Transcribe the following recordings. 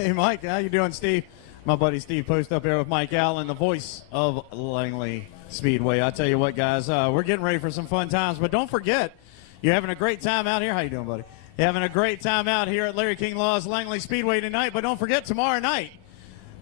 Hey, Mike, how you doing, Steve? My buddy Steve Post up here with Mike Allen, the voice of Langley Speedway. I tell you what, guys, we're getting ready for some fun times, but don't forget, you're having a great time out here. How you doing, buddy? You're having a great time out here at Larry King Law's Langley Speedway tonight, but don't forget tomorrow night,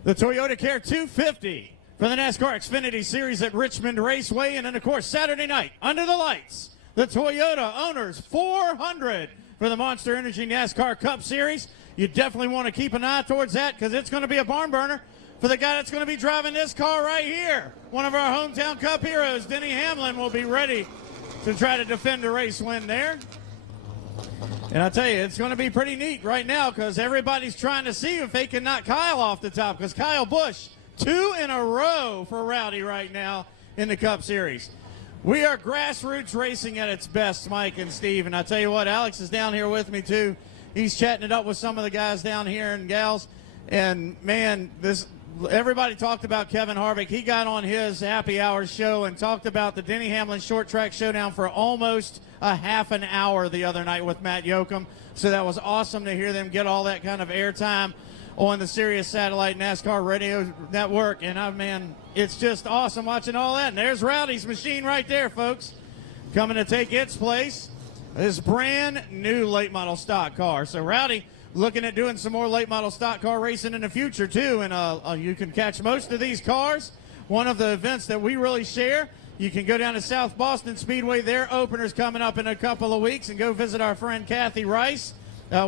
the Toyota Care 250 for the NASCAR Xfinity Series at Richmond Raceway, and then, of course, Saturday night, under the lights, the Toyota Owners 400 for the Monster Energy NASCAR Cup Series. You definitely want to keep an eye towards that because it's going to be a barn burner for the guy that's going to be driving this car right here. One of our hometown Cup heroes, Denny Hamlin, will be ready to try to defend a race win there. And I tell you, it's going to be pretty neat right now because everybody's trying to see if they can knock Kyle off the top, because Kyle Busch, 2 in a row for Rowdy right now in the Cup Series. We are grassroots racing at its best, Mike and Steve. And I tell you what, Alex is down here with me too. He's chatting it up with some of the guys down here and gals. And man, everybody talked about Kevin Harvick. He got on his happy hour show and talked about the Denny Hamlin short track showdown for almost a half an hour the other night with Matt Yoakum. So that was awesome to hear them get all that kind of airtime on the Sirius Satellite NASCAR Radio Network. And man, it's just awesome watching all that. And there's Rowdy's machine right there, folks, coming to take its place. This brand new late model stock car. So Rowdy looking at doing some more late model stock car racing in the future too. And you can catch most of these cars. One of the events that we really share, you can go down to South Boston Speedway. Their opener's coming up in a couple of weeks, and go visit our friend Kathy Rice.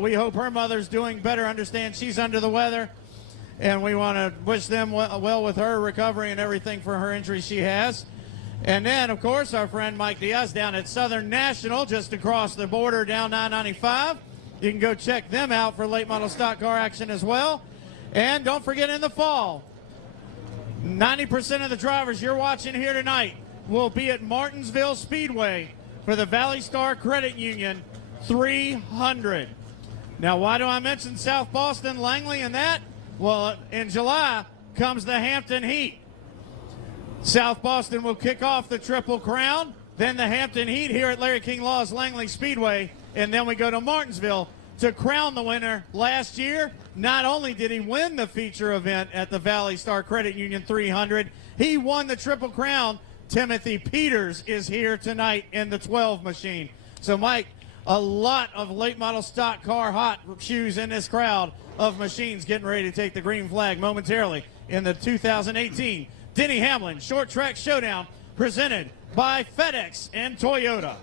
We hope her mother's doing better. Understand she's under the weather, and we want to wish them well with her recovery and everything for her injury she has. And then, of course, our friend Mike Diaz down at Southern National, just across the border down 995. You can go check them out for late model stock car action as well. And don't forget, in the fall, 90% of the drivers you're watching here tonight will be at Martinsville Speedway for the Valley Star Credit Union 300. Now, why do I mention South Boston, Langley, and that? Well, in July comes the Hampton Heat. South Boston will kick off the Triple Crown, then the Hampton Heat here at Larry King Law's Langley Speedway, and then we go to Martinsville to crown the winner. Last year, not only did he win the feature event at the Valley Star Credit Union 300, he won the Triple Crown. Timothy Peters is here tonight in the 12 machine. So, Mike, a lot of late model stock car hot shoes in this crowd of machines getting ready to take the green flag momentarily in the 2018 Denny Hamlin Short Track Showdown, presented by FedEx and Toyota.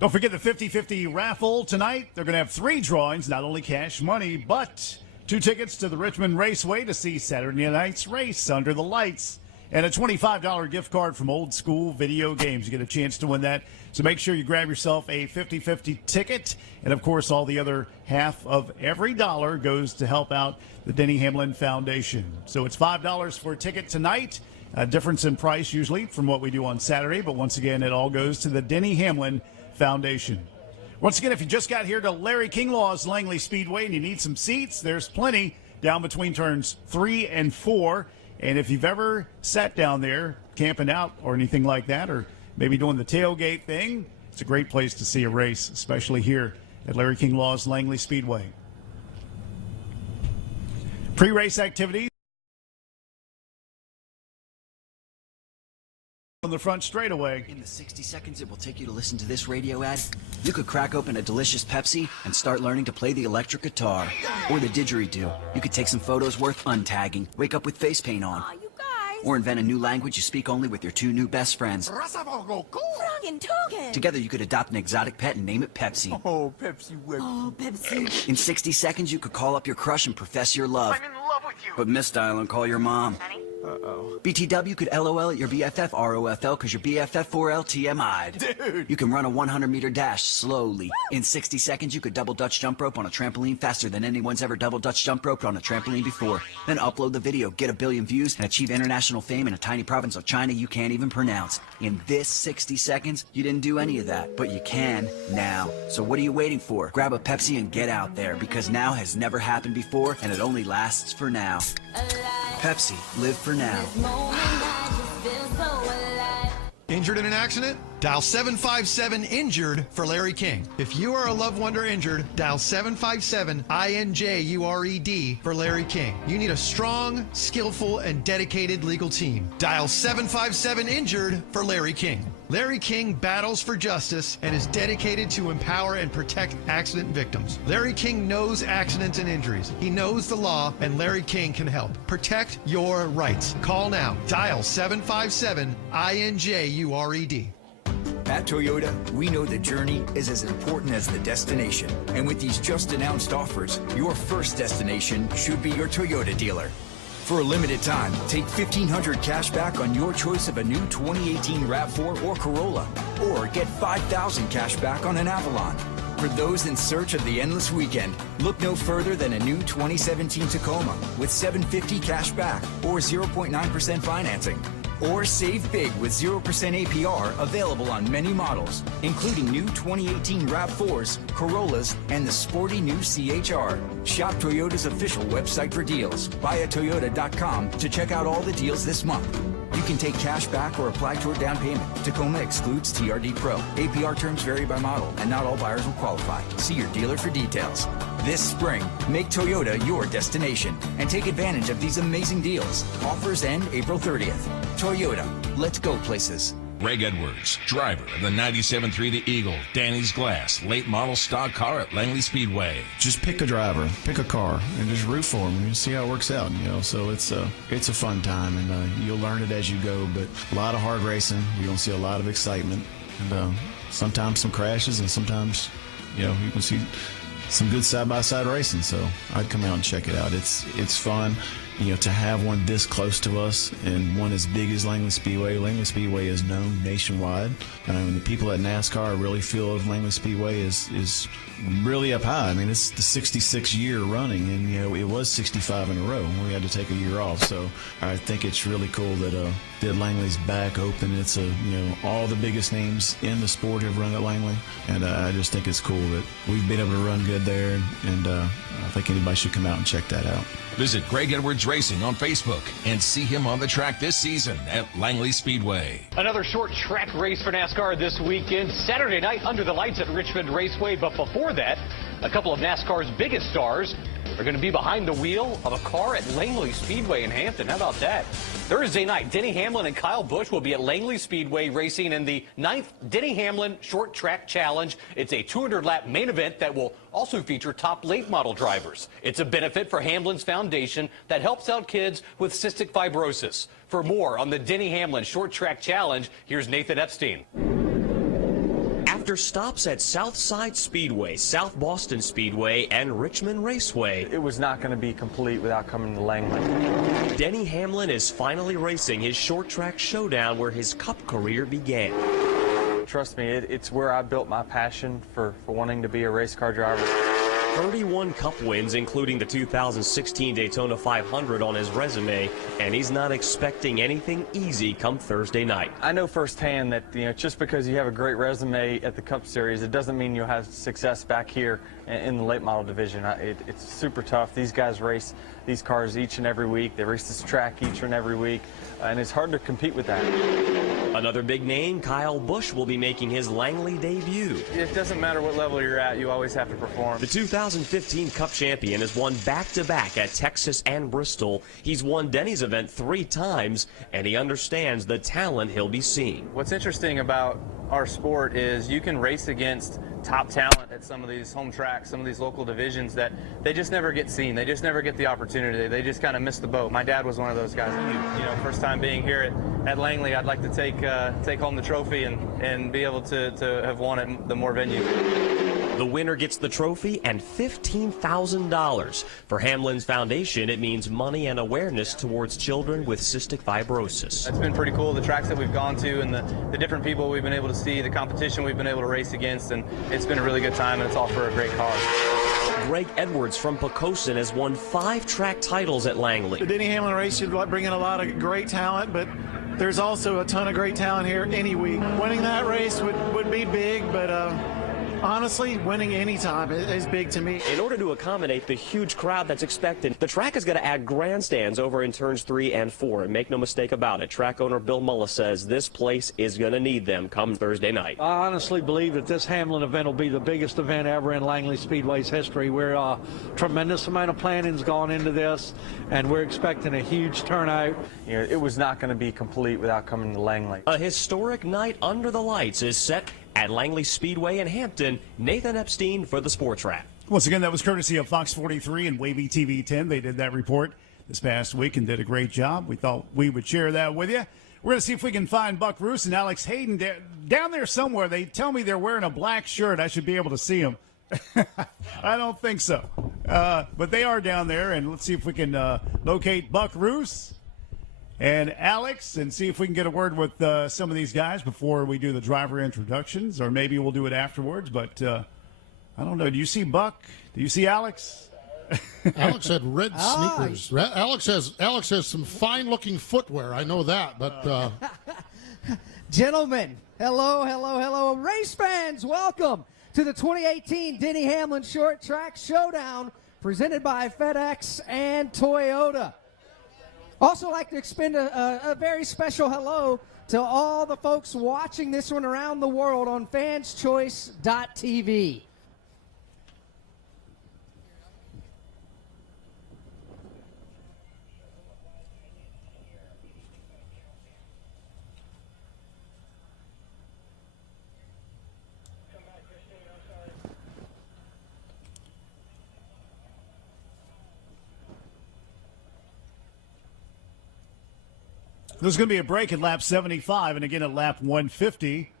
Don't forget the 50-50 raffle tonight. They're going to have 3 drawings, not only cash money, but 2 tickets to the Richmond Raceway to see Saturday night's race under the lights, and a $25 gift card from Old School Video Games. You get a chance to win that. So make sure you grab yourself a 50-50 ticket. And, of course, all the other half of every dollar goes to help out the Denny Hamlin Foundation. So it's $5 for a ticket tonight. A difference in price usually from what we do on Saturday. But once again, it all goes to the Denny Hamlin Foundation. Once again, if you just got here to Larry King Law's Langley Speedway and you need some seats, there's plenty down between turns 3 and 4. And if you've ever sat down there camping out or anything like that, or maybe doing the tailgate thing, it's a great place to see a race, especially here at Larry King Law's Langley Speedway. Pre-race activities on the front straightaway. In the 60 seconds it will take you to listen to this radio ad, you could crack open a delicious Pepsi and start learning to play the electric guitar. Or the didgeridoo. You could take some photos worth untagging, wake up with face paint on. You guys. Or invent a new language you speak only with your 2 new best friends. Together you could adopt an exotic pet and name it Pepsi. Oh, Pepsi whip. Oh, Pepsi. In 60 seconds you could call up your crush and profess your love. I'm in love with you. But misdial and call your mom. Uh-oh. BTW could LOL at your BFF ROFL because your BFF 4LTMI'd. Dude. You can run a 100-meter dash slowly. In 60 seconds, you could double Dutch jump rope on a trampoline faster than anyone's ever double Dutch jump roped on a trampoline before. Then upload the video, get 1 billion views, and achieve international fame in a tiny province of China you can't even pronounce. In this 60 seconds, you didn't do any of that, but you can now. So what are you waiting for? Grab a Pepsi and get out there, because now has never happened before, and it only lasts for now. Pepsi, live for now. Injured in an accident? Dial 757-INJURED for Larry King. If you or a loved one are injured, dial 757-INJURED for Larry King. You need a strong, skillful, and dedicated legal team. Dial 757-INJURED for Larry King. Larry King battles for justice and is dedicated to empower and protect accident victims. Larry King knows accidents and injuries. He knows the law, and Larry King can help. Protect your rights. Call now. Dial 757-INJURED. At Toyota, we know the journey is as important as the destination. And with these just announced offers, your first destination should be your Toyota dealer. For a limited time, take $1,500 cash back on your choice of a new 2018 RAV4 or Corolla, or get $5,000 cash back on an Avalon. For those in search of the endless weekend, look no further than a new 2017 Tacoma with $750 cash back or 0.9% financing. Or save big with 0% APR available on many models, including new 2018 RAV4s, Corollas, and the sporty new CHR. Shop Toyota's official website for deals, buyatoyota.com, to check out all the deals this month. You can take cash back or apply toward down payment. Tacoma excludes TRD Pro. APR terms vary by model, and not all buyers will qualify. See your dealer for details. This spring, make Toyota your destination and take advantage of these amazing deals. Offers end April 30th. Toyota, let's go places. Greg Edwards, driver of the 97.3 The Eagle, Danny's Glass, late model stock car at Langley Speedway. Just pick a driver, pick a car, and just root for them and see how it works out. So it's a fun time, and you'll learn it as you go. But a lot of hard racing. You're gonna see a lot of excitement, and sometimes some crashes, and sometimes you can see some good side-by-side racing. So I'd come out and check it out. It's fun. To have one this close to us and one as big as Langley Speedway. Langley Speedway is known nationwide. The people at NASCAR really feel Langley Speedway is really up high. I mean, it's the 66th year running, and it was 65 in a row. We had to take a year off, so I think it's really cool that Langley's back open. It's all the biggest names in the sport have run at Langley, and I just think it's cool that we've been able to run good there, and I think anybody should come out and check that out. Visit Greg Edwards Racing on Facebook and see him on the track this season at Langley Speedway. Another short track race for NASCAR this weekend, Saturday night under the lights at Richmond Raceway. But before that, a couple of NASCAR's biggest stars are going to be behind the wheel of a car at Langley Speedway in Hampton. How about that? Thursday night, Denny Hamlin and Kyle Busch will be at Langley Speedway racing in the 9th Denny Hamlin Short Track Challenge. It's a 200-lap main event that will also feature top late model drivers. It's a benefit for Hamlin's foundation that helps out kids with cystic fibrosis. For more on the Denny Hamlin Short Track Challenge, here's Nathan Epstein. After stops at Southside Speedway, South Boston Speedway, and Richmond Raceway, It was not going to be complete without coming to Langley. Denny Hamlin is finally racing his short track showdown where his Cup career began. Trust me, it's where I built my passion for wanting to be a race car driver. 31 Cup wins, including the 2016 Daytona 500 on his resume, and he's not expecting anything easy come Thursday night. I know firsthand that just because you have a great resume at the Cup Series, it doesn't mean you'll have success back here in the late model division. It's super tough. These guys race these cars each and every week. They race this track each and every week, and it's hard to compete with that. Another big name, Kyle Busch, will be making his Langley debut. It doesn't matter what level you're at, you always have to perform. The 2015 Cup champion has won back-to-back at Texas and Bristol. He's won Denny's event 3 times, and he understands the talent he'll be seeing. What's interesting about our sport is you can race against top talent at some of these home tracks, some of these local divisions that they just never get seen. They just never get the opportunity. They just kind of miss the boat. My dad was one of those guys. First time being here at Langley, I'd like to take home the trophy and be able to have won at the more venue. The winner gets the trophy and $15,000. For Hamlin's foundation, it means money and awareness towards children with cystic fibrosis. It's been pretty cool, the tracks that we've gone to and the different people we've been able to see, the competition we've been able to race against, and it's been a really good time, and it's all for a great cause. Greg Edwards from Poquoson has won 5 track titles at Langley. The Denny Hamlin race should bring in a lot of great talent, but there's also a ton of great talent here any week. Winning that race would be big, but honestly, winning any time is big to me. In order to accommodate the huge crowd that's expected, the track is going to add grandstands over in turns 3 and 4. And make no mistake about it, track owner Bill Mullis says this place is going to need them come Thursday night. I honestly believe that this Hamlin event will be the biggest event ever in Langley Speedway's history. We're tremendous amount of planning's gone into this, and we're expecting a huge turnout. You know, it was not going to be complete without coming to Langley. A historic night under the lights is set at Langley Speedway in Hampton. Nathan Epstein for the Sports Wrap. Once again, that was courtesy of Fox 43 and Wavy TV 10. They did that report this past week and did a great job. We thought we would share that with you. We're going to see if we can find Buck Roos and Alex Hayden down there somewhere. They tell me they're wearing a black shirt. I should be able to see them. I don't think so. But they are down there, and let's see if we can locate Buck Roos and Alex and see if we can get a word with some of these guys before we do the driver introductions, or maybe we'll do it afterwards. But I don't know. Do you see Buck? Do you see Alex? Alex had red sneakers. Alex has some fine-looking footwear. I know that, but gentlemen, hello, race fans, welcome to the 2018 Denny Hamlin Short Track Showdown, presented by FedEx and Toyota. Also like to extend a very special hello to all the folks watching this one around the world on fanschoice.tv. There's going to be a break at lap 75 and again at lap 150.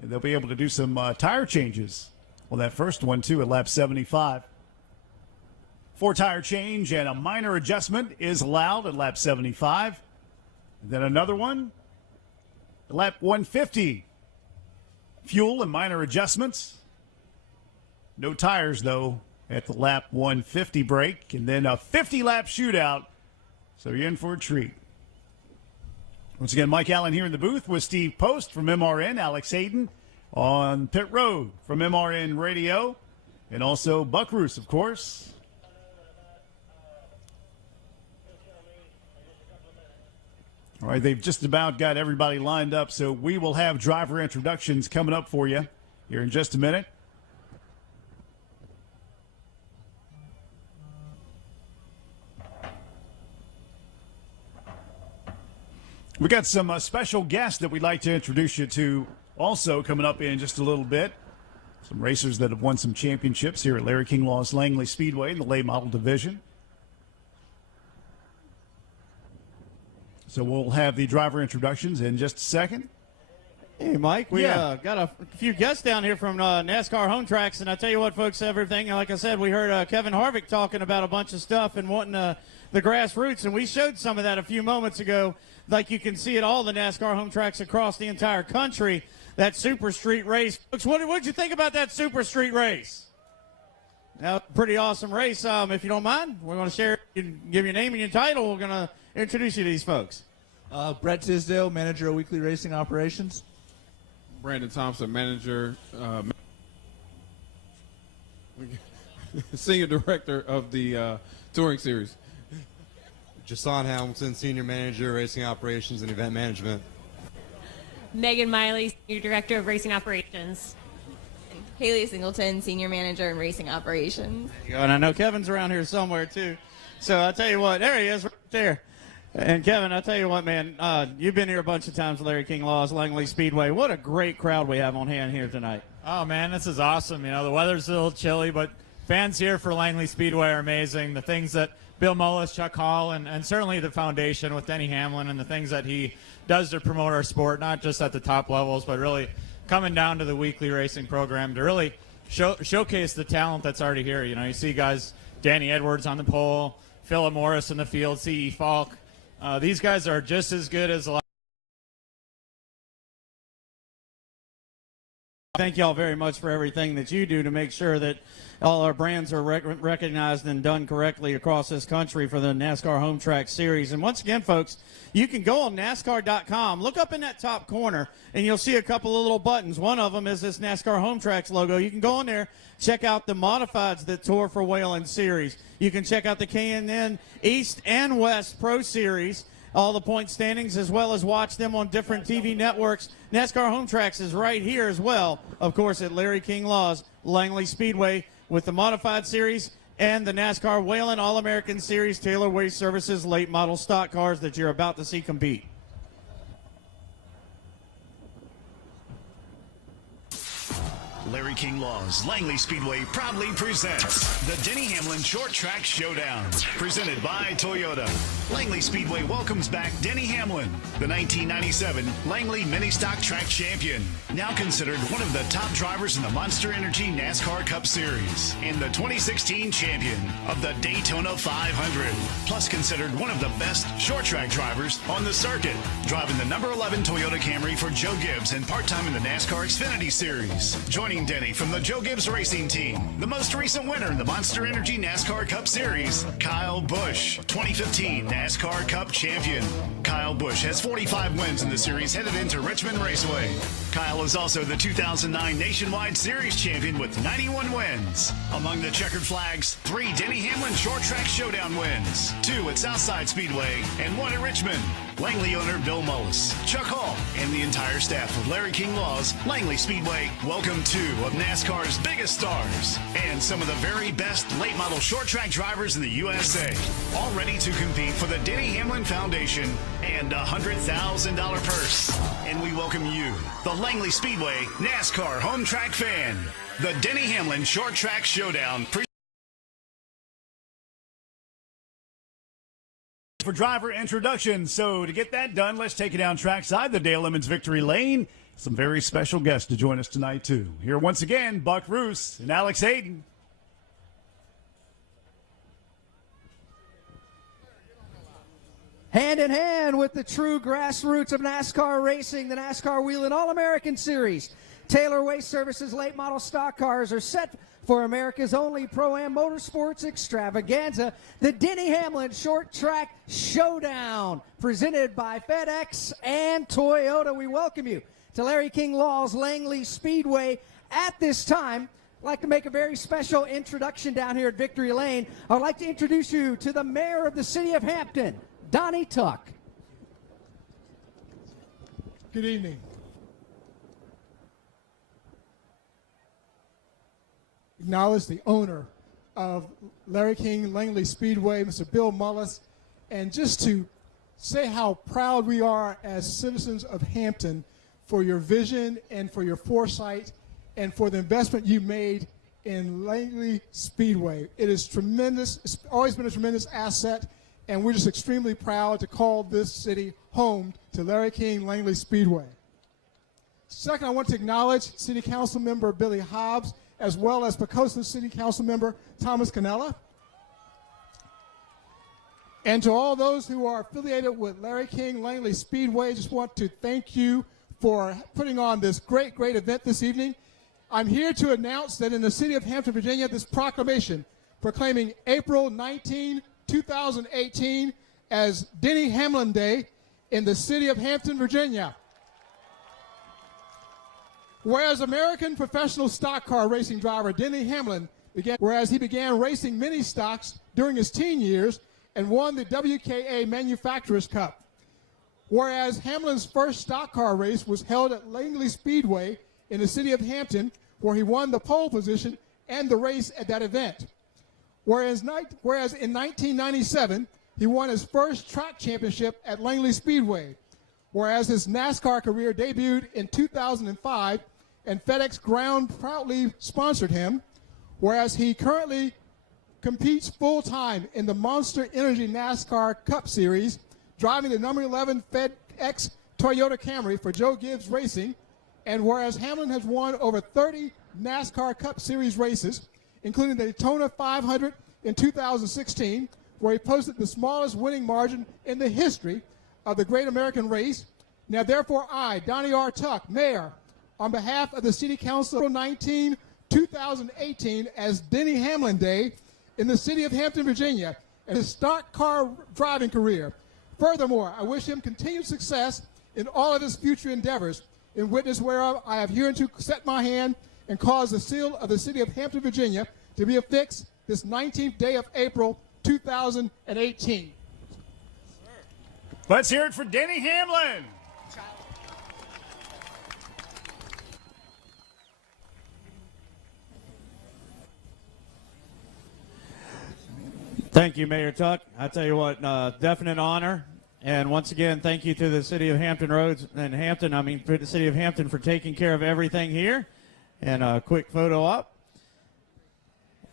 And they'll be able to do some tire changes on that first one, too, at lap 75. 4-tire change and a minor adjustment is allowed at lap 75. And then another one at lap 150. Fuel and minor adjustments. No tires, though, at the lap 150 break. And then a 50-lap shootout. So you're in for a treat. Once again, Mike Allen here in the booth with Steve Post from MRN, Alex Hayden on pit road from MRN Radio, and also Buck Roos, of course. All right, they've just about got everybody lined up, so we will have driver introductions coming up for you here in just a minute. We got some special guests that we'd like to introduce you to also coming up in just a little bit. Some racers that have won some championships here at Larry King Law's Langley Speedway in the late model division. So we'll have the driver introductions in just a second. Hey, Mike, we got a few guests down here from NASCAR Home Tracks, and I tell you what, folks, everything, like I said, we heard Kevin Harvick talking about a bunch of stuff and wanting the grassroots, and we showed some of that a few moments ago. Like you can see at all the NASCAR Home Tracks across the entire country, that Super Street race. Folks, what did you think about that Super Street race? Now, pretty awesome race. If you don't mind, we're going to share, you can give your name and your title. We're going to introduce you to these folks. Brett Tisdale, manager of Weekly Racing Operations. Brandon Thompson, manager, senior director of the touring series. Jason Hamilton, senior manager, racing operations and event management. Megan Miley, senior director of racing operations. Haley Singleton, senior manager in racing operations. There you go. And I know Kevin's around here somewhere too. So I'll tell you what, there he is right there. And Kevin, I'll tell you what, man, you've been here a bunch of times, Larry King Law's Langley Speedway. What a great crowd we have on hand here tonight. Oh, man, this is awesome. You know, the weather's a little chilly, but fans here for Langley Speedway are amazing. The things that Bill Mullis, Chuck Hall, and certainly the foundation with Denny Hamlin and the things that he does to promote our sport, not just at the top levels, but really coming down to the weekly racing program to really showcase the talent that's already here. You know, you see guys, Danny Edwards on the pole, Philip Morris in the field, C.E. Falk. These guys are just as good as a lot Thank you all very much for everything that you do to make sure that all our brands are recognized and done correctly across this country for the NASCAR Home Track Series. And once again, folks, you can go on NASCAR.com, look up in that top corner, and you'll see a couple of little buttons. One of them is this NASCAR Home Tracks logo. You can go on there, check out the modifieds that tour for Whelen Series. You can check out the K&N East and West Pro Series, all the point standings, as well as watch them on different TV networks. NASCAR Home Tracks is right here as well, of course, at Larry King Law's Langley Speedway with the Modified Series and the NASCAR Whelen All-American Series Taylor Waste Services late model stock cars that you're about to see compete. Larry King Law's Langley Speedway proudly presents the Denny Hamlin Short Track Showdown, presented by Toyota. Langley Speedway welcomes back Denny Hamlin, the 1997 Langley Mini Stock Track Champion, now considered one of the top drivers in the Monster Energy NASCAR Cup Series, and the 2016 champion of the Daytona 500, plus considered one of the best short track drivers on the circuit, driving the number 11 Toyota Camry for Joe Gibbs and part-time in the NASCAR Xfinity Series. Joining Denny from the Joe Gibbs Racing Team, the most recent winner in the Monster Energy NASCAR Cup Series, Kyle Busch, 2015 NASCAR Cup champion. Kyle Busch has 45 wins in the series headed into Richmond Raceway. Kyle is also the 2009 Nationwide Series champion with 91 wins. Among the checkered flags, 3 Denny Hamlin Short Track Showdown wins, 2 at Southside Speedway, and 1 at Richmond. Langley owner Bill Mullis, Chuck Hall, and the entire staff of Larry King Law's Langley Speedway welcome 2 of NASCAR's biggest stars and some of the very best late model short track drivers in the USA, all ready to compete for the Denny Hamlin Foundation and a $100,000 purse. And we welcome you, the Langley Speedway NASCAR home track fan. The Denny Hamlin Short Track Showdown for driver introduction. So to get that done, let's take it down trackside, the Dale Emmons Victory Lane. Some very special guests to join us tonight, too. Here once again, Buck Roos and Alex Hayden. Hand in hand with the true grassroots of NASCAR racing, the NASCAR Whelen All-American Series. Taylor Waste Services late model stock cars are set for America's only Pro-Am Motorsports extravaganza, the Denny Hamlin Short Track Showdown, presented by FedEx and Toyota. We welcome you to Larry King Law's Langley Speedway. At this time, I'd like to make a very special introduction down here at Victory Lane. I would like to introduce you to the mayor of the city of Hampton, Donnie Tuck. Good evening. Acknowledge the owner of Larry King Langley Speedway, Mr. Bill Mullis, and just to say how proud we are as citizens of Hampton for your vision and for your foresight and for the investment you made in Langley Speedway. It is tremendous. It's always been a tremendous asset, and we're just extremely proud to call this city home to Larry King Langley Speedway. Second, I want to acknowledge City Council Member Billy Hobbs, as well as Pocosin City Council Member Thomas Canella. And to all those who are affiliated with Larry King Langley Speedway, just want to thank you for putting on this great event this evening. I'm here to announce that in the city of Hampton, Virginia, this proclamation proclaiming April 19, 2018 as Denny Hamlin Day in the city of Hampton, Virginia. Whereas American professional stock car racing driver Denny Hamlin began racing mini stocks during his teen years and won the WKA Manufacturers Cup. Whereas Hamlin's first stock car race was held at Langley Speedway in the city of Hampton, where he won the pole position and the race at that event. Whereas in 1997, he won his first track championship at Langley Speedway. Whereas his NASCAR career debuted in 2005, and FedEx Ground proudly sponsored him, whereas he currently competes full-time in the Monster Energy NASCAR Cup Series, driving the number 11 FedEx Toyota Camry for Joe Gibbs Racing, and whereas Hamlin has won over 30 NASCAR Cup Series races, including the Daytona 500 in 2016, where he posted the smallest winning margin in the history of the Great American Race. Now, therefore, I, Donnie R. Tuck, Mayor on behalf of the City Council 19-2018 as Denny Hamlin Day in the city of Hampton, Virginia, and his stock car driving career. Furthermore, I wish him continued success in all of his future endeavors, in witness whereof I have hereunto set my hand and caused the seal of the city of Hampton, Virginia to be affixed this 19th day of April, 2018. Let's hear it for Denny Hamlin. Thank you, Mayor Tuck. I tell you what, definite honor. And once again, thank you to the city of Hampton Roads and the city of Hampton for taking care of everything here. And a quick photo up.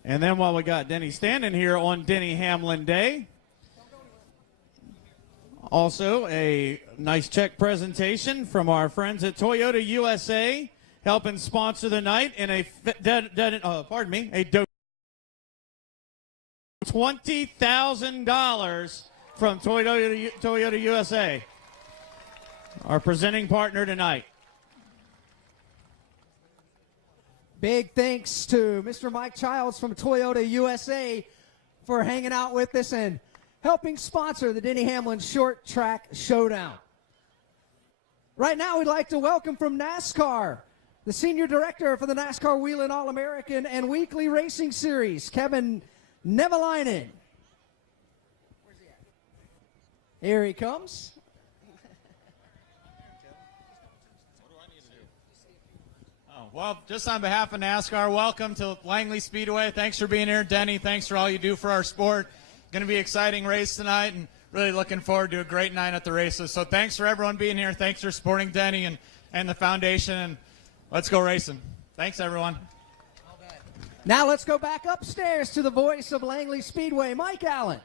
And then while we got Denny standing here on Denny Hamlin Day, also a nice check presentation from our friends at Toyota USA, helping sponsor the night in a $20,000 from Toyota USA, our presenting partner tonight. Big thanks to Mr. Mike Childs from Toyota USA for hanging out with us and helping sponsor the Denny Hamlin Short Track Showdown. Right now, we'd like to welcome from NASCAR, the Senior Director for the NASCAR Wheeling All-American and Weekly Racing Series, Kevin Nevalainen. Where's he at? Here he comes. Well, just on behalf of NASCAR, welcome to Langley Speedway. Thanks for being here, Denny. Thanks for all you do for our sport. Going to be an exciting race tonight, and really looking forward to a great night at the races. So thanks for everyone being here. Thanks for supporting Denny and the foundation, and let's go racing. Thanks, everyone. Now let's go back upstairs to the voice of Langley Speedway, Mike Allen.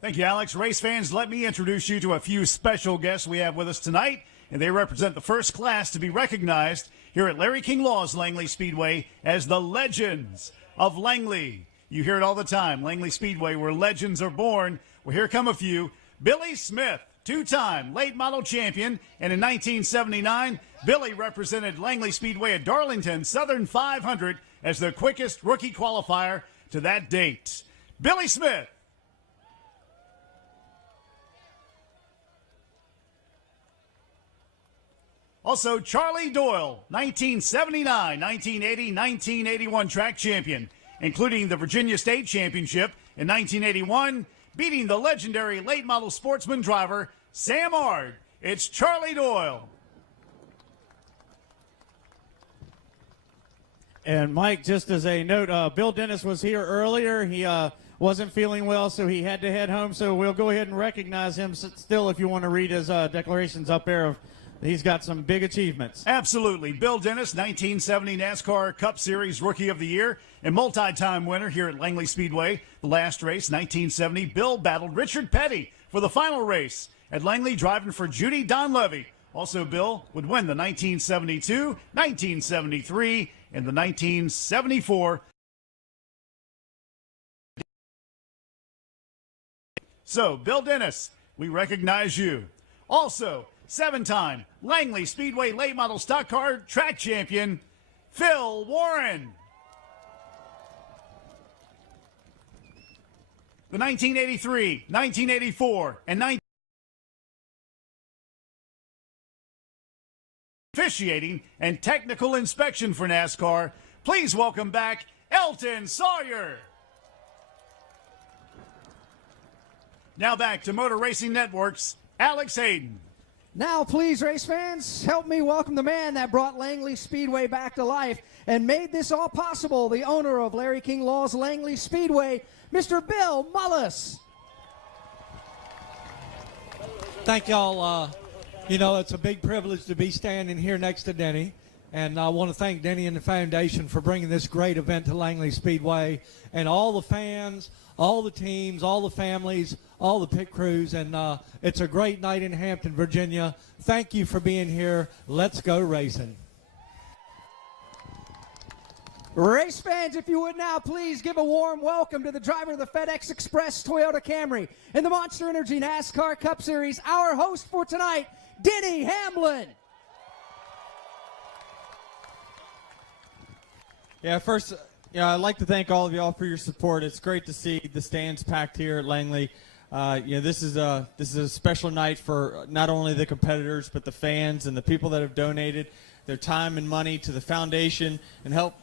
Thank you, Alex. Race fans, let me introduce you to a few special guests we have with us tonight, and they represent the first class to be recognized here at Larry King Law's Langley Speedway as the Legends of Langley. You hear it all the time, Langley Speedway, where legends are born. Well, here come a few. Billy Smith, two-time late model champion, and in 1979, Billy represented Langley Speedway at Darlington Southern 500 as the quickest rookie qualifier to that date. Billy Smith. Also, Charlie Doyle, 1979, 1980, 1981 track champion, including the Virginia State Championship in 1981, beating the legendary late model sportsman driver Sam Ard. It's Charlie Doyle. And Mike, just as a note, Bill Dennis was here earlier. He wasn't feeling well, so he had to head home. So we'll go ahead and recognize him still if you want to read his declarations up there of he's got some big achievements. Absolutely. Bill Dennis, 1970 NASCAR Cup Series Rookie of the Year and multi-time winner here at Langley Speedway. The last race, 1970, Bill battled Richard Petty for the final race at Langley, driving for Judy Donlevy. Also, Bill would win the 1972, 1973, and the 1974. So, Bill Dennis, we recognize you. Also, seven-time Langley Speedway late model stock car track champion, Phil Warren. The 1983, 1984, and officiating and technical inspection for NASCAR. Please welcome back Elton Sawyer. Now back to Motor Racing Network's Alex Hayden. Now, please, race fans, help me welcome the man that brought Langley Speedway back to life and made this all possible, the owner of Larry King Law's Langley Speedway, Mr. Bill Mullis. Thank y'all. You know, it's a big privilege to be standing here next to Denny. And I want to thank Denny and the foundation for bringing this great event to Langley Speedway, and all the fans, all the teams, all the families, all the pit crews. And it's a great night in Hampton, Virginia. Thank you for being here. Let's go racing. Race fans, if you would now please give a warm welcome to the driver of the FedEx Express Toyota Camry in the Monster Energy NASCAR Cup Series, our host for tonight, Denny Hamlin. Yeah, first, I'd like to thank all of y'all for your support. It's great to see the stands packed here at Langley. This is a special night for not only the competitors but the fans and the people that have donated their time and money to the foundation and help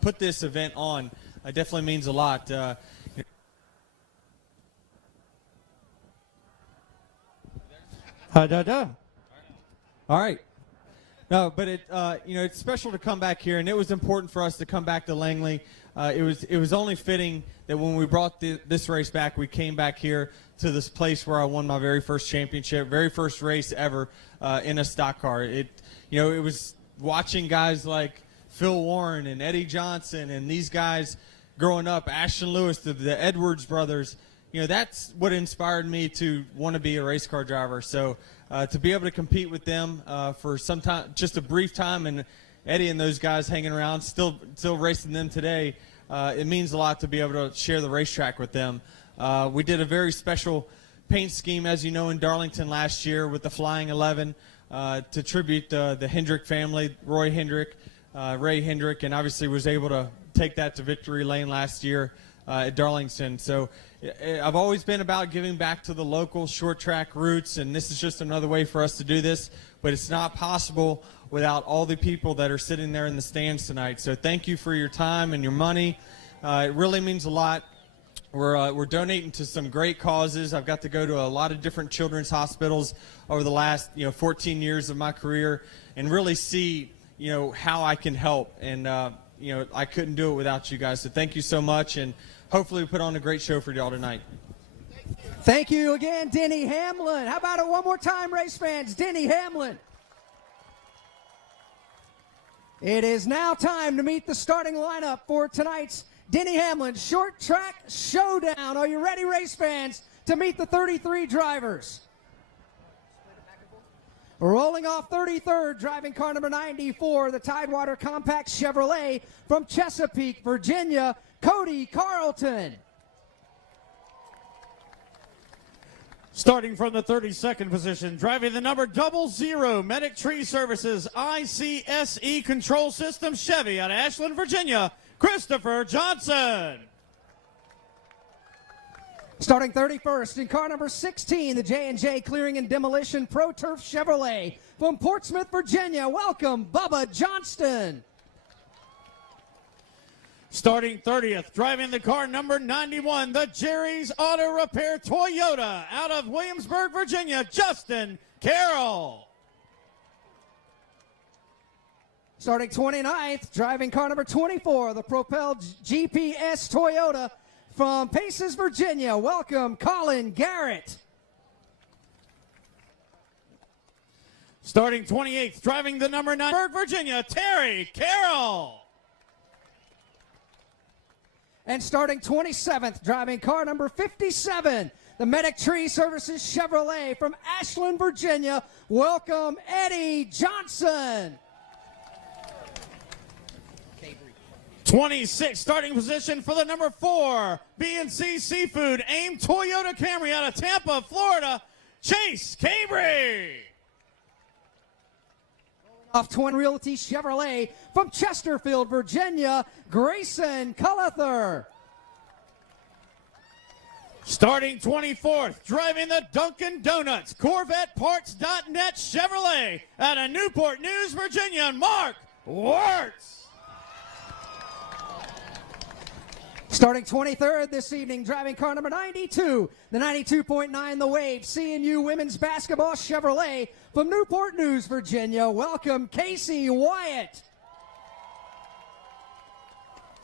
put this event on. It definitely means a lot. All right. No, but it's special to come back here, and it was important for us to come back to Langley. It was only fitting that when we brought this race back, we came back here to this place where I won my very first championship, very first race ever in a stock car. It was watching guys like Phil Warren and Eddie Johnson and these guys growing up, Ashton Lewis, the Edwards brothers. That's what inspired me to want to be a race car driver. So to be able to compete with them for some time, just a brief time, and Eddie and those guys hanging around, still racing them today, it means a lot to be able to share the racetrack with them. We did a very special paint scheme, as you know, in Darlington last year with the Flying 11 to tribute the Hendrick family, Roy Hendrick, Ray Hendrick, and obviously was able to take that to victory lane last year at Darlington. So I've always been about giving back to the local short track roots, and this is just another way for us to do this, but it's not possible without all the people that are sitting there in the stands tonight. So thank you for your time and your money. It really means a lot. We're donating to some great causes. I've got to go to a lot of different children's hospitals over the last 14 years of my career and really see how I can help. And I couldn't do it without you guys. So thank you so much, and hopefully we put on a great show for y'all tonight. Thank you again, Denny Hamlin. How about it one more time, race fans? Denny Hamlin. It is now time to meet the starting lineup for tonight's Denny Hamlin Short Track Showdown. Are you ready, race fans, to meet the 33 drivers? Rolling off 33rd, driving car number 94, the Tidewater Compact Chevrolet from Chesapeake, Virginia, Cody Carlton. Starting from the 32nd position, driving the number 00 Medic Tree Services ICSE Control System Chevy out of Ashland, Virginia, Christopher Johnson. Starting 31st in car number 16, the J&J Clearing and Demolition Pro Turf Chevrolet from Portsmouth, Virginia. Welcome, Bubba Johnston. Starting 30th, driving the car number 91, the Jerry's Auto Repair Toyota out of Williamsburg, Virginia, Justin Carroll. Starting 29th, driving car number 24, the Propel GPS Toyota from Paces, Virginia. Welcome, Colin Garrett. Starting 28th, driving the number 9, Virginia, Terry Carroll. And starting 27th, driving car number 57, the Medic Tree Services Chevrolet from Ashland, Virginia. Welcome, Eddie Johnson. 26th starting position for the number 4 B&C Seafood AIM Toyota Camry out of Tampa, Florida, Chase Cabry. Off Twin Realty Chevrolet from Chesterfield, Virginia, Grayson Cullither. Starting 24th, driving the Dunkin' Donuts CorvetteParts.net Chevrolet out of Newport News, Virginia, Mark Wirtz. Starting 23rd this evening, driving car number 92, the 92.9 The Wave C&U Women's Basketball Chevrolet from Newport News, Virginia. Welcome, Casey Wyatt.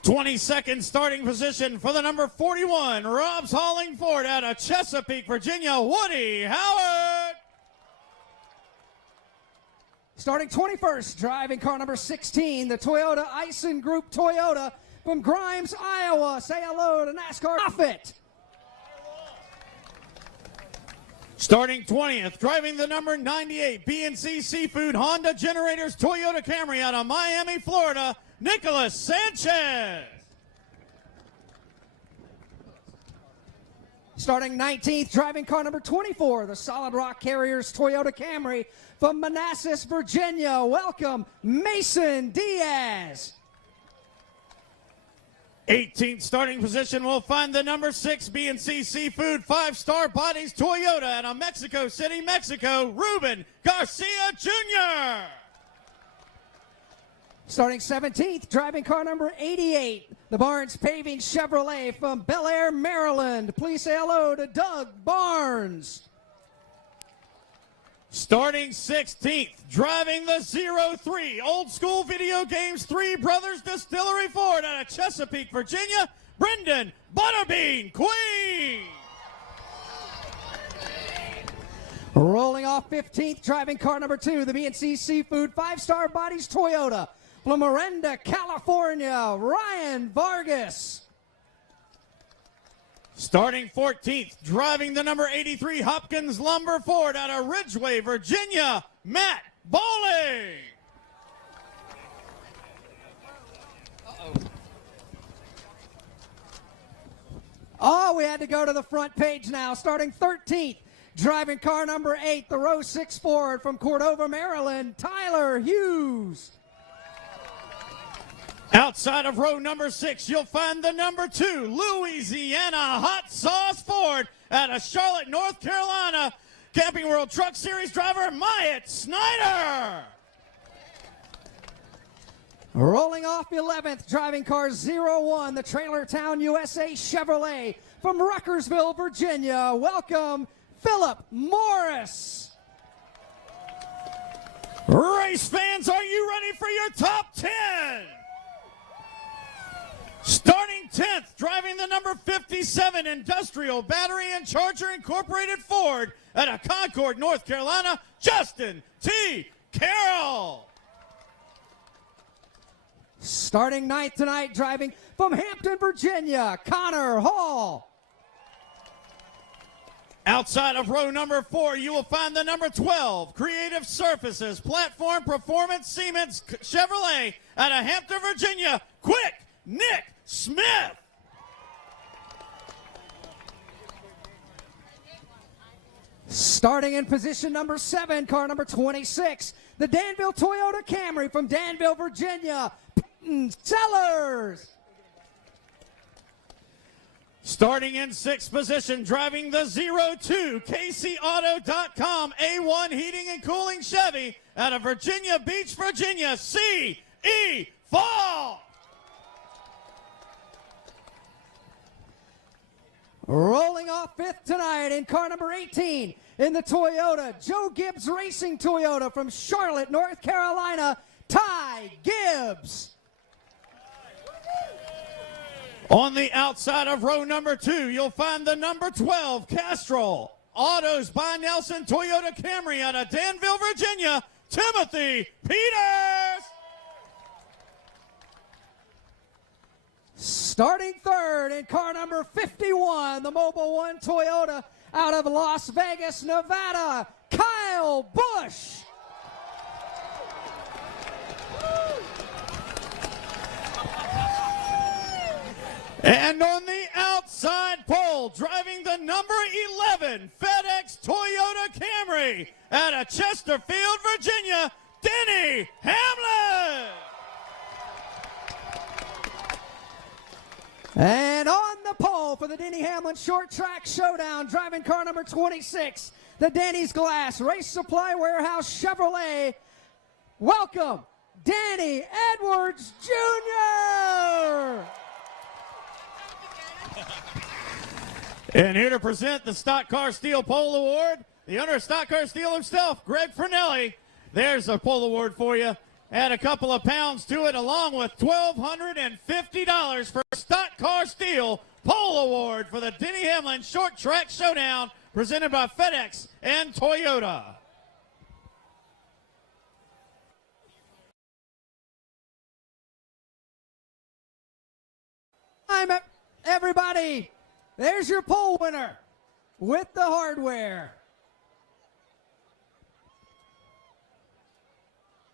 22nd starting position for the number 41, Rob's Hauling Ford out of Chesapeake, Virginia, Woody Howard. Starting 21st, driving car number 16, the Toyota Ison Group Toyota from Grimes, Iowa. Say hello to NASCAR Moffitt. Starting 20th, driving the number 98 B&C Seafood Honda Generators Toyota Camry out of Miami, Florida, Nicholas Sanchez. Starting 19th, driving car number 24, the Solid Rock Carriers Toyota Camry from Manassas, Virginia. Welcome, Mason Diaz. 18th starting position will find the number 6 B&C Seafood 5-Star Bodies Toyota out of Mexico City, Mexico, Ruben Garcia Jr. Starting 17th, driving car number 88, the Barnes Paving Chevrolet from Bel Air, Maryland. Please say hello to Doug Barnes. Starting 16th, driving the 03, Old School Video Games 3 Brothers Distillery Ford out of Chesapeake, Virginia, Brendan Butterbean Queen. Rolling off 15th, driving car number 2, the B&C Seafood 5-Star Bodies Toyota from Miranda, California, Ryan Vargas. Starting 14th, driving the number 83 Hopkins Lumber Ford out of Ridgeway, Virginia, Matt Bowling. Oh, we had to go to the front page now. Starting 13th, driving car number 8, the row 6 Ford from Cordova, Maryland, Tyler Hughes. Outside of row number 6, you'll find the number 2 Louisiana Hot Sauce Ford out of Charlotte, North Carolina, Camping World Truck Series driver Myatt Snyder. Rolling off 11th, driving car 01, the Trailer Town USA Chevrolet from Ruckersville, Virginia. Welcome, Philip Morris. Race fans, are you ready for your top 10? Starting 10th, driving the number 57 Industrial Battery and Charger Incorporated Ford out of Concord, North Carolina, Justin T. Carroll. Starting 9th tonight, driving from Hampton, Virginia, Connor Hall. Outside of row number 4, you will find the number 12 Creative Surfaces Platform Performance Siemens Chevrolet out of Hampton, Virginia, Quick Nick Smith. Starting in position number 7, car number 26, the Danville Toyota Camry from Danville, Virginia, Peyton Sellers. Starting in 6th position, driving the 02 KCAuto.com A1 Heating and Cooling Chevy out of Virginia Beach, Virginia, C.E. Fall. Rolling off 5th tonight in car number 18 in the Toyota, Joe Gibbs Racing Toyota from Charlotte, North Carolina, Ty Gibbs. On the outside of row number 2, you'll find the number 12 Castrol Autos by Nelson Toyota Camry out of Danville, Virginia, Timothy Peters. Starting 3rd in car number 51, the Mobile One Toyota out of Las Vegas, Nevada, Kyle Busch. And on the outside pole, driving the number 11 FedEx Toyota Camry out of Chesterfield, Virginia, Denny Hamlin. And on the pole for the Denny Hamlin Short Track Showdown, driving car number 26, the Danny's Glass Race Supply Warehouse Chevrolet. Welcome, Danny Edwards Jr. And here to present the Stock Car Steel Pole Award, the owner of Stock Car Steel himself, Greg Fernelli. There's a pole award for you. Add a couple of pounds to it, along with $1,250 for Stock Car Steel Pole Award for the Denny Hamlin Short Track Showdown, presented by FedEx and Toyota. Everybody, there's your pole winner with the hardware.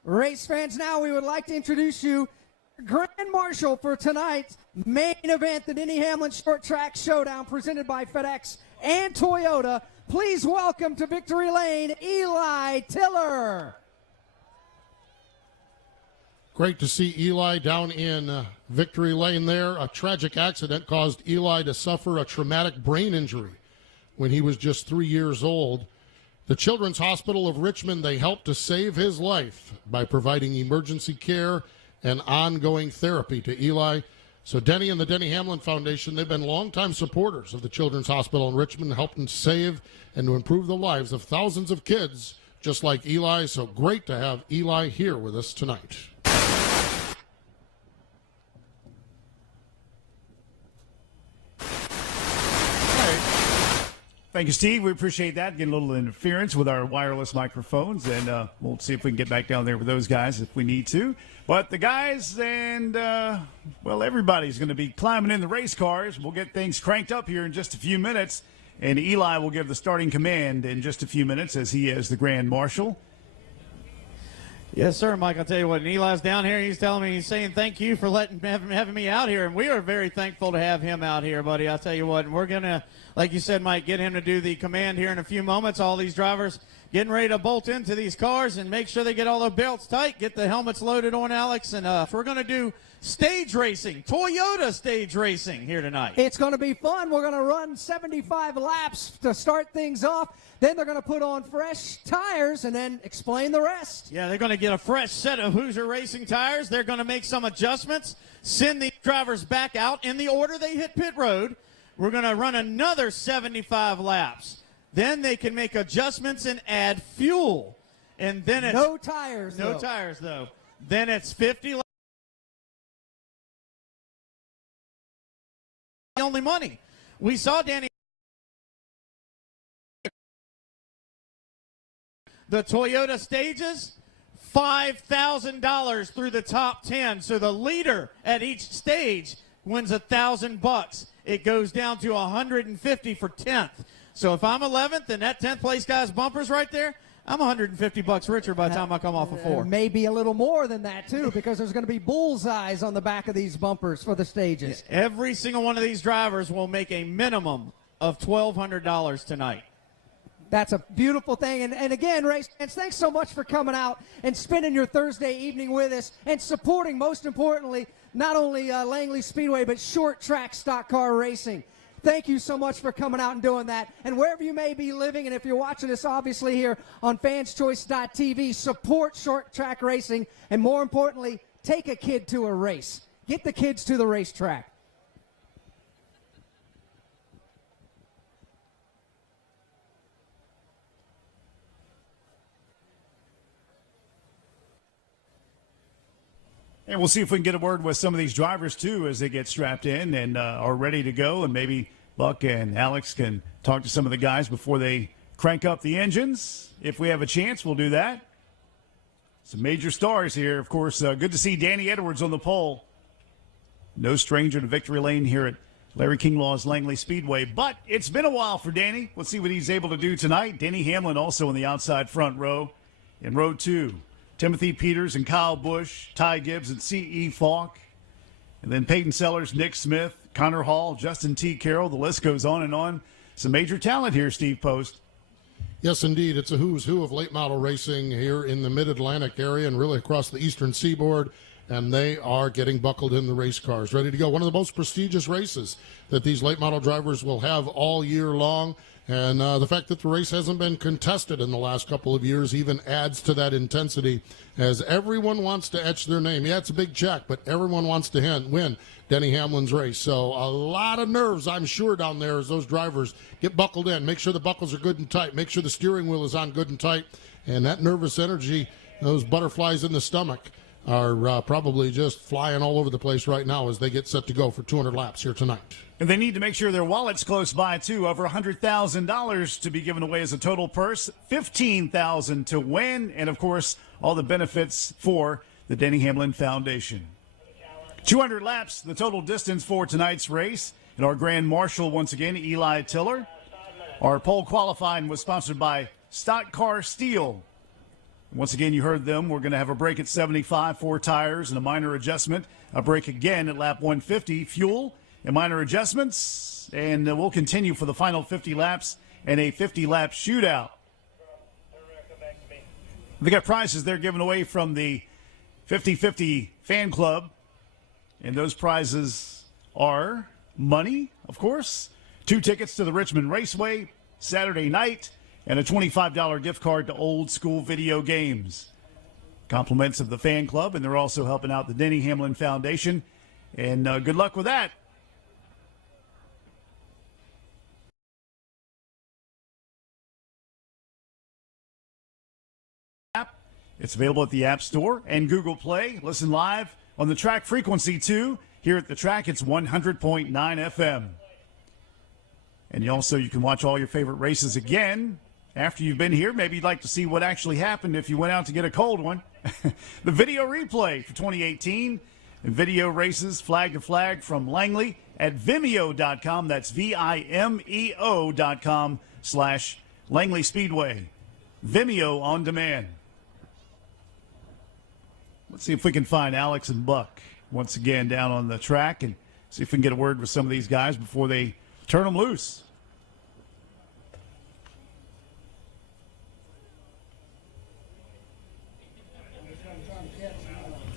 Race fans, now we would like to introduce you Grand Marshal for tonight's main event, the Denny Hamlin Short Track Showdown, presented by FedEx and Toyota. Please welcome to Victory Lane, Eli Tiller. Great to see Eli down in Victory Lane there. A tragic accident caused Eli to suffer a traumatic brain injury when he was just 3 years old. The Children's Hospital of Richmond, they helped to save his life by providing emergency care and ongoing therapy to Eli. So Denny and the Denny Hamlin Foundation, they've been longtime supporters of the Children's Hospital in Richmond, helping save and to improve the lives of thousands of kids just like Eli. So great to have Eli here with us tonight. Thank you, Steve. We appreciate that. Getting a little interference with our wireless microphones, and we'll see if we can get back down there with those guys if we need to. But the guys and, well, everybody's going to be climbing in the race cars. We'll get things cranked up here in just a few minutes, and Eli will give the starting command in just a few minutes as he is the Grand Marshal. Yes, sir, Mike. I'll tell you what, and Eli's down here. He's telling me, he's saying thank you for having me out here, and we are very thankful to have him out here, buddy. I'll tell you what, and we're going to, like you said, Mike, get him to do the command here in a few moments. All these drivers getting ready to bolt into these cars and make sure they get all their belts tight, get the helmets loaded on, Alex, and we're going to do stage racing, Toyota stage racing here tonight. It's going to be fun. We're going to run 75 laps to start things off. Then they're going to put on fresh tires and then explain the rest. Yeah, they're going to get a fresh set of Hoosier Racing tires. They're going to make some adjustments, send the drivers back out in the order they hit pit road. We're going to run another 75 laps. Then they can make adjustments and add fuel. And then it's no tires, No though. tires, though. Then it's 50 laps. The only money. We saw Danny. The Toyota stages, $5,000 through the top 10. So the leader at each stage wins $1,000. It goes down to $150 for 10th. So if I'm 11th and that 10th place guy's bumper's right there, I'm $150 richer by the time I come off of 4. Maybe a little more than that, too, because there's going to be bullseyes on the back of these bumpers for the stages. Every single one of these drivers will make a minimum of $1,200 tonight. That's a beautiful thing. And again, race fans, thanks so much for coming out and spending your Thursday evening with us and supporting, most importantly, not only Langley Speedway, but short track stock car racing. Thank you so much for coming out and doing that. And wherever you may be living, and if you're watching us obviously here on fanschoice.tv, support short track racing. And more importantly, take a kid to a race. Get the kids to the racetrack. And we'll see if we can get a word with some of these drivers, too, as they get strapped in and are ready to go. And maybe Buck and Alex can talk to some of the guys before they crank up the engines. If we have a chance, we'll do that. Some major stars here, of course. Good to see Danny Edwards on the pole. No stranger to victory lane here at Larry King Law's Langley Speedway. But it's been a while for Danny. Let's see what he's able to do tonight. Denny Hamlin also in the outside front row. In row 2, Timothy Peters and Kyle Busch, Ty Gibbs and C.E. Falk. And then Peyton Sellers, Nick Smith, Connor Hall, Justin T. Carroll. The list goes on and on. Some major talent here, Steve Post. Yes, indeed. It's a who's who of late model racing here in the Mid-Atlantic area and really across the eastern seaboard. And they are getting buckled in the race cars, ready to go. One of the most prestigious races that these late model drivers will have all year long. And the fact that the race hasn't been contested in the last couple of years even adds to that intensity as everyone wants to etch their name. Yeah, it's a big check, but everyone wants to win Denny Hamlin's race. So a lot of nerves, I'm sure, down there as those drivers get buckled in. Make sure the buckles are good and tight. Make sure the steering wheel is on good and tight. And that nervous energy, those butterflies in the stomach, are probably just flying all over the place right now as they get set to go for 200 laps here tonight. And they need to make sure their wallet's close by, too. Over $100,000 to be given away as a total purse, $15,000 to win, and, of course, all the benefits for the Denny Hamlin Foundation. 200 laps, the total distance for tonight's race. And our Grand Marshal, once again, Eli Tiller. Our pole qualifying was sponsored by Stock Car Steel. Once again, you heard them. We're going to have a break at 75, 4 tires and a minor adjustment. A break again at lap 150, fuel and minor adjustments. And we'll continue for the final 50 laps and a 50-lap shootout. They got prizes they're giving away from the 50-50 fan club. And those prizes are money, of course, 2 tickets to the Richmond Raceway Saturday night, and a $25 gift card to Old School Video Games. Compliments of the fan club, and they're also helping out the Denny Hamlin Foundation. And good luck with that. It's available at the App Store and Google Play. Listen live on the track frequency, too. Here at the track, it's 100.9 FM. And you can watch all your favorite races again after you've been here. Maybe you'd like to see what actually happened if you went out to get a cold one. The video replay for 2018 and video races flag to flag from Langley at Vimeo.com. That's Vimeo.com/Langley Speedway. Vimeo on demand. Let's see if we can find Alex and Buck once again down on the track and see if we can get a word with some of these guys before they turn them loose.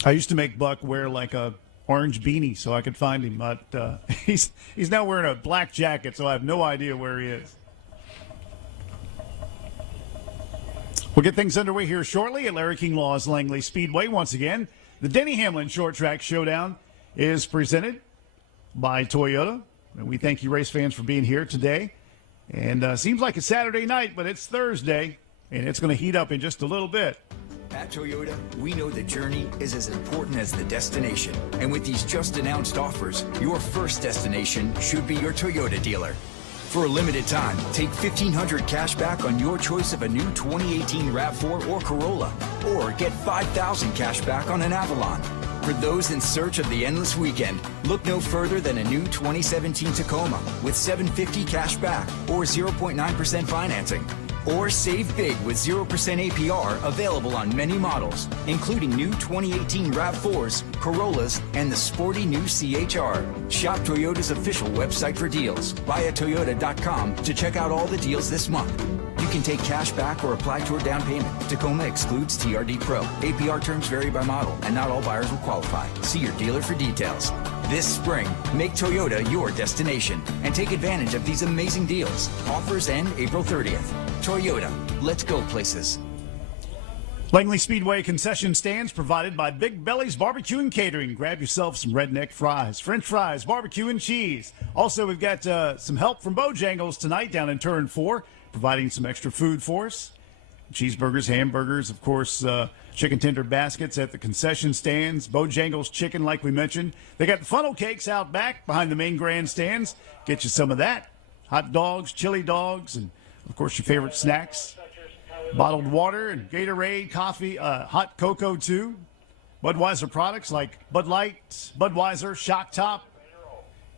I used to make Buck wear like a orange beanie so I could find him, but he's now wearing a black jacket, so I have no idea where he is. We'll get things underway here shortly at Larry King Law's Langley Speedway. Once again, the Denny Hamlin Short Track Showdown is presented by Toyota. And we thank you, race fans, for being here today. And seems like it's Saturday night, but it's Thursday, and it's going to heat up in just a little bit. At Toyota, we know the journey is as important as the destination. And with these just announced offers, your first destination should be your Toyota dealer. For a limited time, take $1,500 cash back on your choice of a new 2018 RAV4 or Corolla, or get $5,000 cash back on an Avalon. For those in search of the endless weekend, look no further than a new 2017 Tacoma with $750 cash back or 0.9% financing. Or save big with 0% APR available on many models, including new 2018 RAV4s, Corollas, and the sporty new CHR. Shop Toyota's official website for deals via Toyota.com to check out all the deals this month. You can take cash back or apply toward down payment. Tacoma excludes TRD Pro. APR terms vary by model, and not all buyers will qualify. See your dealer for details. This spring, make Toyota your destination and take advantage of these amazing deals. Offers end April 30th. Toyota, let's go places. Langley Speedway concession stands provided by Big Belly's Barbecue and Catering. Grab yourself some redneck fries, French fries, barbecue, and cheese. Also, we've got some help from Bojangles tonight down in Turn 4, providing some extra food for us. Cheeseburgers, hamburgers, of course, chicken tender baskets at the concession stands. Bojangles chicken, like we mentioned. They got the funnel cakes out back behind the main grandstands. Get you some of that. Hot dogs, chili dogs, and, of course, your favorite snacks. Bottled water and Gatorade, coffee, hot cocoa, too. Budweiser products like Bud Light, Budweiser, Shock Top,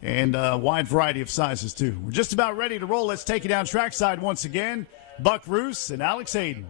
and a wide variety of sizes, too. We're just about ready to roll. Let's take you down trackside once again. Buck Roos and Alex Hayden.